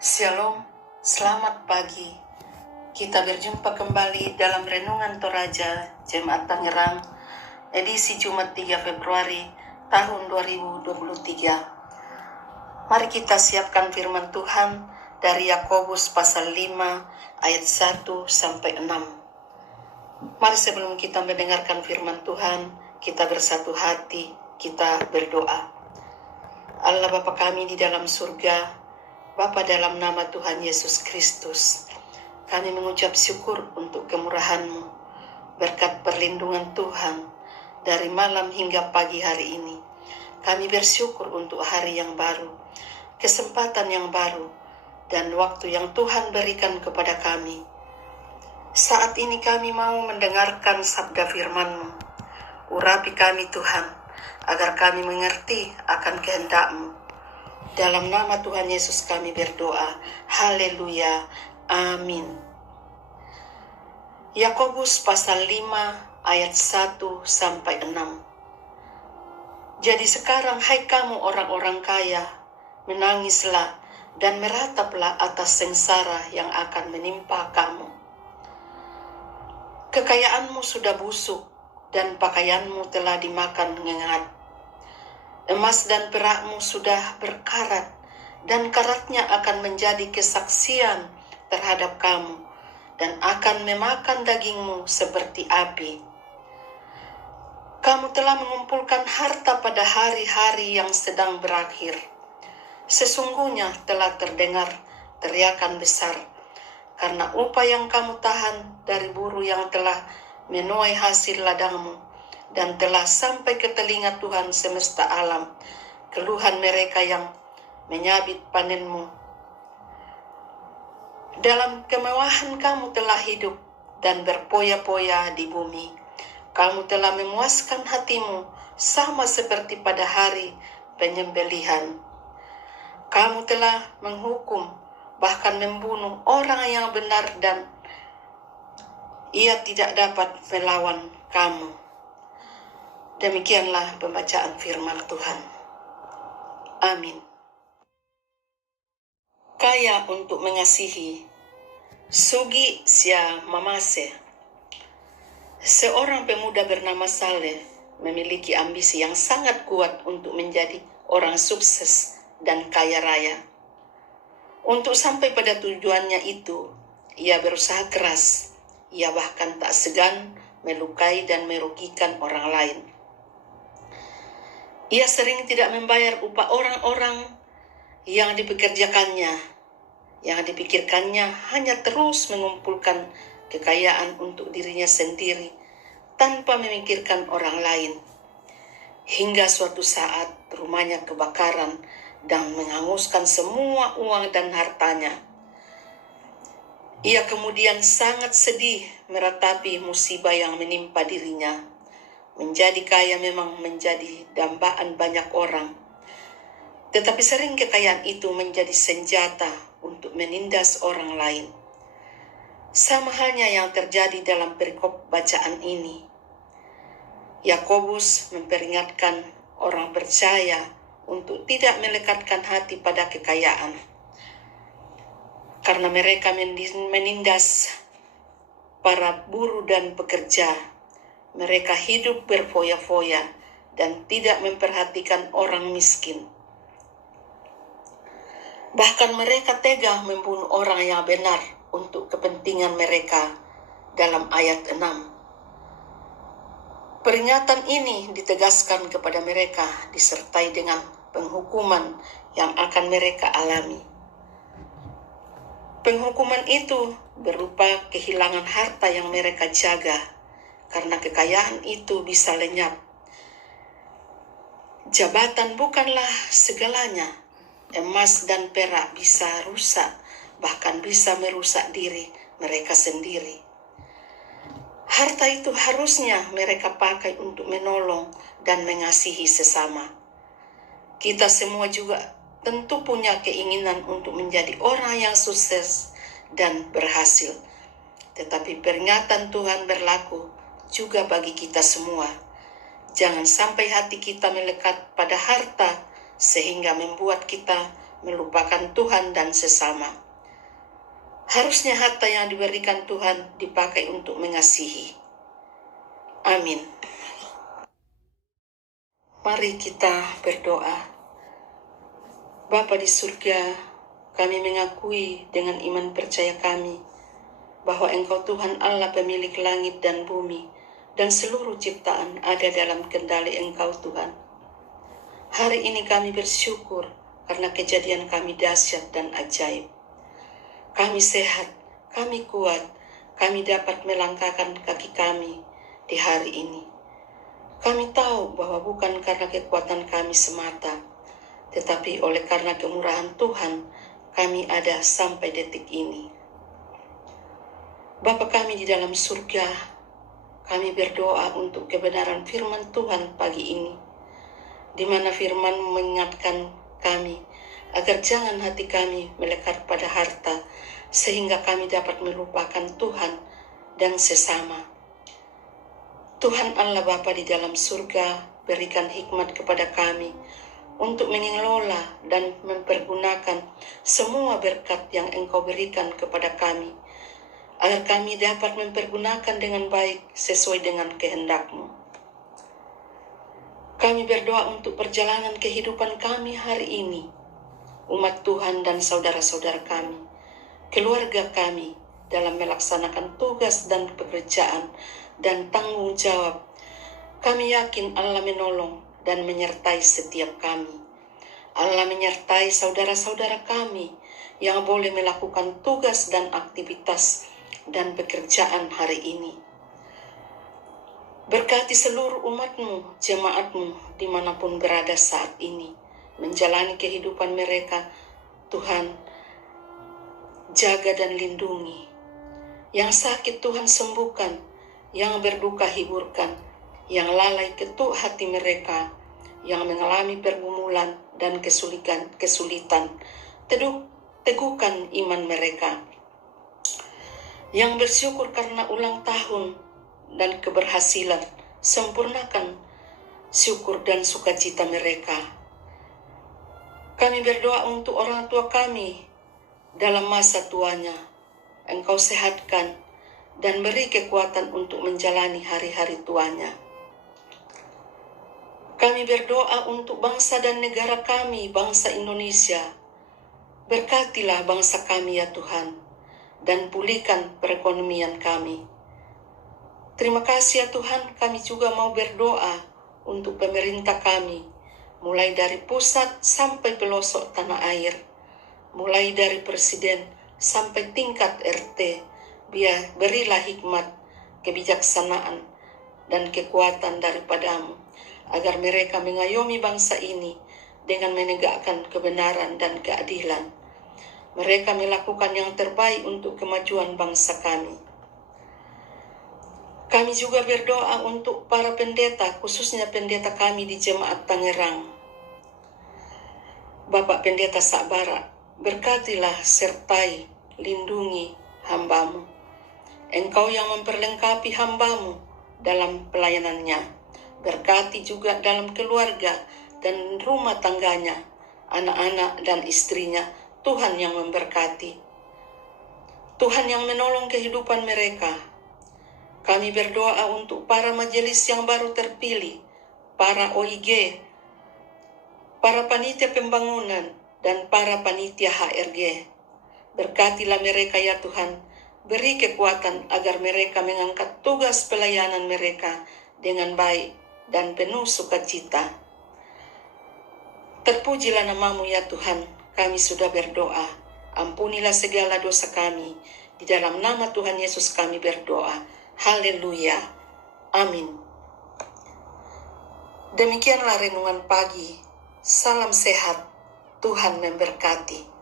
Shalom, selamat pagi. Kita berjumpa kembali dalam Renungan Toraja Jemaat Tangerang, edisi Jumat 3 Februari tahun 2023. Mari kita siapkan firman Tuhan dari Yakobus pasal 5 ayat 1-6. Mari sebelum kita mendengarkan firman Tuhan, kita bersatu hati, kita berdoa. Allah Bapa kami di dalam surga, Bapa, dalam nama Tuhan Yesus Kristus, kami mengucap syukur untuk kemurahan-Mu, berkat perlindungan Tuhan dari malam hingga pagi hari ini. Kami bersyukur untuk hari yang baru, kesempatan yang baru, dan waktu yang Tuhan berikan kepada kami. Saat ini kami mau mendengarkan sabda firman-Mu. Urapi kami Tuhan, agar kami mengerti akan kehendak-Mu. Dalam nama Tuhan Yesus kami berdoa. Haleluya. Amin. Yakobus pasal 5 ayat 1-6. Jadi sekarang hai kamu orang-orang kaya, menangislah dan merataplah atas sengsara yang akan menimpa kamu. Kekayaanmu sudah busuk dan pakaianmu telah dimakan ngengat. Emas dan perakmu sudah berkarat, dan karatnya akan menjadi kesaksian terhadap kamu, dan akan memakan dagingmu seperti api. Kamu telah mengumpulkan harta pada hari-hari yang sedang berakhir. Sesungguhnya telah terdengar teriakan besar, karena upah yang kamu tahan dari buruh yang telah menuai hasil ladangmu, dan telah sampai ke telinga Tuhan semesta alam, keluhan mereka yang menyabit panenmu. Dalam kemewahan kamu telah hidup dan berpoya-poya di bumi. Kamu telah memuaskan hatimu sama seperti pada hari penyembelihan. Kamu telah menghukum, bahkan membunuh orang yang benar, dan ia tidak dapat melawan kamu. Demikianlah pembacaan firman Tuhan. Amin. Kaya untuk mengasihi. Sugi sia mamase. Seorang pemuda bernama Saleh memiliki ambisi yang sangat kuat untuk menjadi orang sukses dan kaya raya. Untuk sampai pada tujuannya itu, ia berusaha keras. Ia bahkan tak segan melukai dan merugikan orang lain. Ia sering tidak membayar upah orang-orang yang dipekerjakannya. Yang dipikirkannya hanya terus mengumpulkan kekayaan untuk dirinya sendiri tanpa memikirkan orang lain. Hingga suatu saat rumahnya kebakaran dan menghanguskan semua uang dan hartanya. Ia kemudian sangat sedih meratapi musibah yang menimpa dirinya. Menjadi kaya memang menjadi dambaan banyak orang. Tetapi sering kekayaan itu menjadi senjata untuk menindas orang lain. Sama halnya yang terjadi dalam perikop bacaan ini. Yakobus memperingatkan orang percaya untuk tidak melekatkan hati pada kekayaan. Karena mereka menindas para buruh dan pekerja. Mereka hidup berfoya-foya dan tidak memperhatikan orang miskin. Bahkan mereka tega membunuh orang yang benar untuk kepentingan mereka dalam ayat 6. Peringatan ini ditegaskan kepada mereka disertai dengan penghukuman yang akan mereka alami. Penghukuman itu berupa kehilangan harta yang mereka jaga, karena kekayaan itu bisa lenyap. Jabatan bukanlah segalanya. Emas dan perak bisa rusak, bahkan bisa merusak diri mereka sendiri. Harta itu harusnya mereka pakai untuk menolong dan mengasihi sesama. Kita semua juga tentu punya keinginan untuk menjadi orang yang sukses dan berhasil. Tetapi peringatan Tuhan berlaku juga bagi kita semua. Jangan sampai hati kita melekat pada harta sehingga membuat kita melupakan Tuhan dan sesama. Harusnya harta yang diberikan Tuhan dipakai untuk mengasihi. Amin. Mari kita berdoa. Bapa di surga, kami mengakui dengan iman percaya kami bahwa Engkau Tuhan Allah pemilik langit dan bumi dan seluruh ciptaan ada dalam kendali Engkau Tuhan. Hari ini kami bersyukur karena kejadian kami dahsyat dan ajaib. Kami sehat, kami kuat, kami dapat melangkahkan kaki kami di hari ini. Kami tahu bahwa bukan karena kekuatan kami semata, tetapi oleh karena kemurahan Tuhan, kami ada sampai detik ini. Bapa kami di dalam surga, kami berdoa untuk kebenaran firman Tuhan pagi ini, di mana firman mengingatkan kami agar jangan hati kami melekat pada harta, sehingga kami dapat melupakan Tuhan dan sesama. Tuhan Allah Bapa di dalam surga, berikan hikmat kepada kami untuk mengelola dan mempergunakan semua berkat yang Engkau berikan kepada kami, agar kami dapat mempergunakan dengan baik sesuai dengan kehendak-Mu. Kami berdoa untuk perjalanan kehidupan kami hari ini, umat Tuhan dan saudara-saudara kami, keluarga kami dalam melaksanakan tugas dan pekerjaan dan tanggung jawab. Kami yakin Allah menolong dan menyertai setiap kami. Allah menyertai saudara-saudara kami yang boleh melakukan tugas dan aktivitas dan pekerjaan hari ini. Berkati seluruh umat-Mu, jemaat-Mu dimanapun berada saat ini, menjalani kehidupan mereka. Tuhan, jaga dan lindungi. Yang sakit Tuhan sembuhkan, yang berduka hiburkan, yang lalai ketuk hati mereka, yang mengalami pergumulan dan kesulitan, teguhkan iman mereka. Yang bersyukur karena ulang tahun dan keberhasilan, sempurnakan syukur dan sukacita mereka. Kami berdoa untuk orang tua kami dalam masa tuanya. Engkau sehatkan dan beri kekuatan untuk menjalani hari-hari tuanya. Kami berdoa untuk bangsa dan negara kami, bangsa Indonesia. Berkatilah bangsa kami ya Tuhan, dan pulihkan perekonomian kami. Terima kasih ya Tuhan, kami juga mau berdoa untuk pemerintah kami, mulai dari pusat sampai pelosok tanah air, mulai dari presiden sampai tingkat RT. Biar berilah hikmat, kebijaksanaan, dan kekuatan daripada-Mu, agar mereka mengayomi bangsa ini dengan menegakkan kebenaran dan keadilan. Mereka melakukan yang terbaik untuk kemajuan bangsa kami. Kami juga berdoa untuk para pendeta, khususnya pendeta kami di Jemaat Tangerang. Bapak Pendeta Sakbara, berkatilah sertai, lindungi hamba-Mu. Engkau yang memperlengkapi hamba-Mu dalam pelayanannya. Berkati juga dalam keluarga dan rumah tangganya, anak-anak dan istrinya. Tuhan yang memberkati. Tuhan yang menolong kehidupan mereka. Kami berdoa untuk para majelis yang baru terpilih, para OIG, para panitia pembangunan, dan para panitia HRG. Berkatilah mereka ya Tuhan. Beri kekuatan agar mereka mengangkat tugas pelayanan mereka dengan baik dan penuh sukacita. Terpujilah nama-Mu ya Tuhan, kami sudah berdoa. Ampunilah segala dosa kami. Di dalam nama Tuhan Yesus kami berdoa. Haleluya. Amin. Demikianlah renungan pagi. Salam sehat. Tuhan memberkati.